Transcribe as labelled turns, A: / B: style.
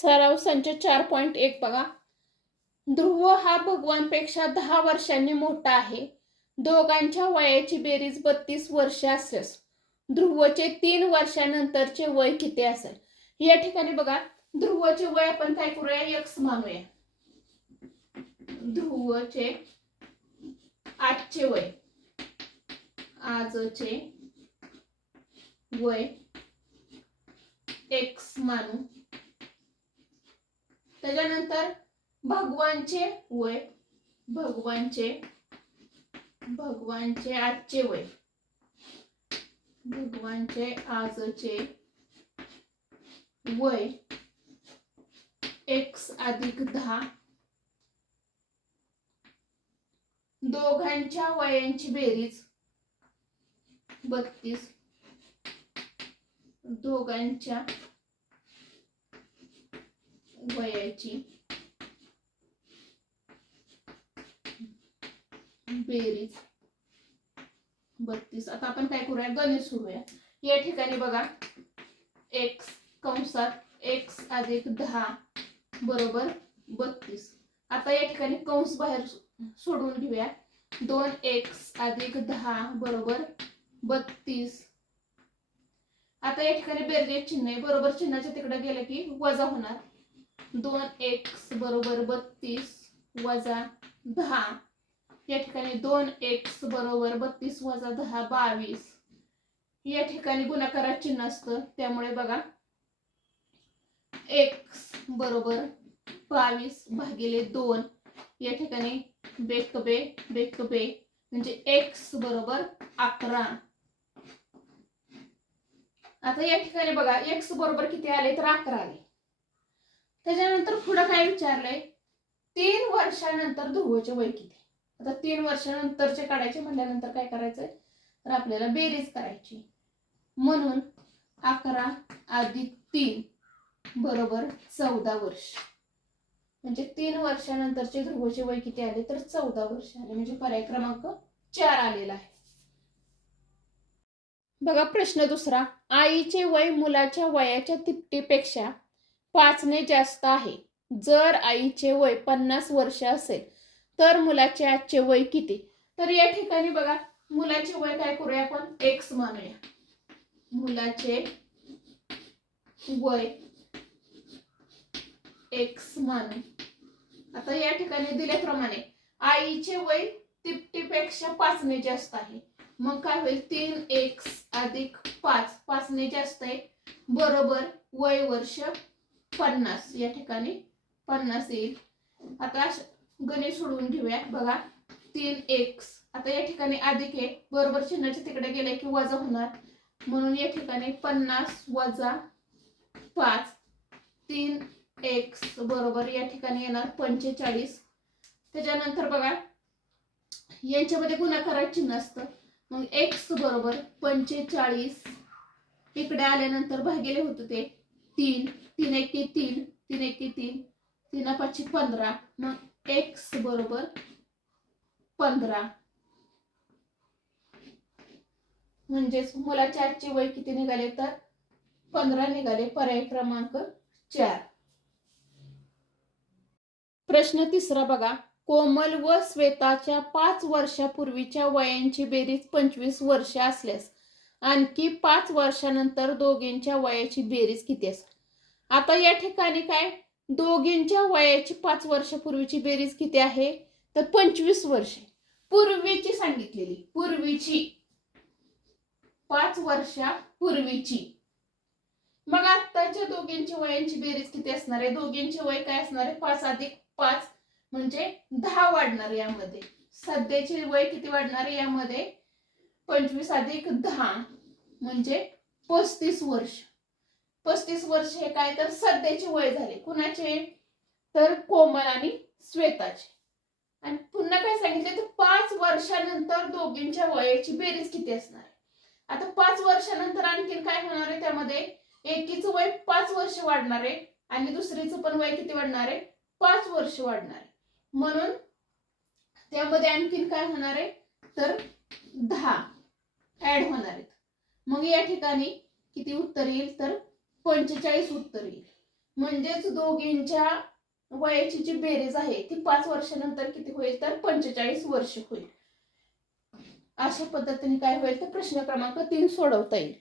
A: सराव संच चार पॉईंट एक बघा. ध्रुव हा भगवानपेक्षा दहा वर्षांनी मोठा आहे. दोघांच्या वयाची बेरीज बत्तीस वर्ष असल्यास ध्रुवचे तीन वर्षानंतरचे वय किती असेल? या ठिकाणी बघा. ध्रुवचे वय आपण काय करूया? एक्स मानूया. ध्रुवचे आजचे वय. आजचे वय एक्स मानू. त्याच्यानंतर भगवानचे वय भगवानचे भगवानचे आजचे वय भगवानचे आजचे वय एक्स अधिक दहा. दोघांच्या वयांची बेरीज बत्तीस. दोघांच्या वयाची बेरीज बत्तीस. आता आपण काय करूया? गणित सोडूया या ठिकाणी बघा. एक्स कंसात एक्स अधिक दहा बरोबर बत्तीस. आता या ठिकाणी कंस बाहेर सोडून घेऊया. दोन एक्स अधिक दहा बरोबर बत्तीस. आता या ठिकाणी बेरजे चिन्ह आहे. बरोबर चिन्हाच्या तिकडे गेलं की वजा होणार. दोन एक्स बरोबर बत्तीस वजा दहा. या ठिकाणी दोन एक्स बरोबर बत्तीस वजा दहा बावीस. या ठिकाणी गुणाकारात चिन्ह असतं. त्यामुळे बघा एक्स बरोबर बावीस भागिले दोन. या ठिकाणी बेकबे बेकबे म्हणजे एक्स बरोबर अकरा. आता या ठिकाणी बघा एक्स बरोबर किती आले तर अकरा आले. त्याच्यानंतर पुढं काय विचारलंय? तीन वर्षानंतर ध्रुवचे वय किती? आता तीन वर्षानंतरचे काढायचे म्हटल्यानंतर काय करायचंय? तर आपल्याला बेरीज करायची. म्हणून अकरा अधिक तीन बरोबर चौदा वर्ष. म्हणजे तीन वर्षानंतरचे ध्रुवचे वय किती आले? तर चौदा वर्ष आले. म्हणजे पर्याय क्रमांक चार आलेला आहे. बघा प्रश्न दुसरा. आईचे वय मुलाच्या वयाच्या तिपटीपेक्षा पाचने जास्त आहे. जर आईचे वय पन्नास वर्ष असेल तर मुलाचे आजचे वय किती? तर या ठिकाणी बघा मुलाचे वय काय करूया आपण? एक्स मानूया मुलाचे वय एक्स मानू आता या ठिकाणी दिल्याप्रमाणे आईचे वय तिपटीपेक्षा पाचने जास्त आहे. मग काय होईल? तीन एक्स अधिक पाच पाचने जास्त आहे. बरोबर वय वर्ष पन्नास या ठिकाणी पन्नास येईल. आता गणित सोडवून घेऊया बघा तीन एक्स. आता या ठिकाणी अधिक आहे. बरोबर चिन्हाच्या तिकडे गेले की वजा होणार. म्हणून या ठिकाणी पन्नास वजा पाच. तीन एक्स बरोबर या ठिकाणी येणार पंचेचाळीस. त्याच्यानंतर बघा यांच्यामध्ये गुणाकारात चिन्ह असतं. मग एक्स बरोबर पंचेचाळीस. इकडे आल्यानंतर भागेले होतं ते. तीन तीन एके तीन तीन एके तीन तीन. पाचशे पंधरा. मग एक्स बरोबर पंधरा. म्हणजेच मुलाच्या आजचे वय किती निघाले तर? पंधरा निघाले. पर्याय क्रमांक चार. प्रश्न तिसरा बघा. कोमल व श्वेताच्या पाच वर्षापूर्वीच्या वयांची बेरीज पंचवीस वर्ष असल्यास आणखी पाच वर्षानंतर दोघींच्या वयाची बेरीज किती असेल? आता या ठिकाणी काय? दोघींच्या वयाची पाच वर्षापूर्वीची बेरीज किती आहे? तर पंचवीस वर्षे. पूर्वीची सांगितलेली. पूर्वीची. पाच वर्षापूर्वीची. मग आत्ताच्या दोघींची वयांची बेरीज किती असणार आहे? दोघींचे वय काय असणार आहे? पाच अधिक पाच म्हणजे दहा वाढणार यामध्ये. सध्याचे वय किती वाढणार आहे यामध्ये? पंचवीस अधिक दहा. म्हणजे पस्तीस वर्ष. पस्तीस वर्ष हे काय तर सध्याचे वय झाले. कुणाचे? तर कोमल आणि श्वेताचे. आणि पुन्हा काय सांगितले? तर पाच वर्षानंतर दोघींच्या वयाची बेरीज किती असणार? आहे आता पाच वर्षानंतर आणखीन काय होणार आहे त्यामध्ये? एकीचं वय पाच वर्ष वाढणार आहे आणि दुसरीचं पण वय किती वाढणार आहे? पाच वर्ष वाढणार आहे. म्हणून त्यामध्ये आणखीन काय होणार आहे? तर दहा ऍड होणार आहेत मग या ठिकाणी किती उत्तर येईल तर पंचेचाळीस उत्तर येईल. म्हणजेच दोघींच्या वयाची जी बेरीज आहे ती पाच वर्षानंतर किती होईल तर पंचेचाळीस वर्ष होईल. अशा पद्धतीने काय होईल तर प्रश्न क्रमांक तीन सोडवता येईल.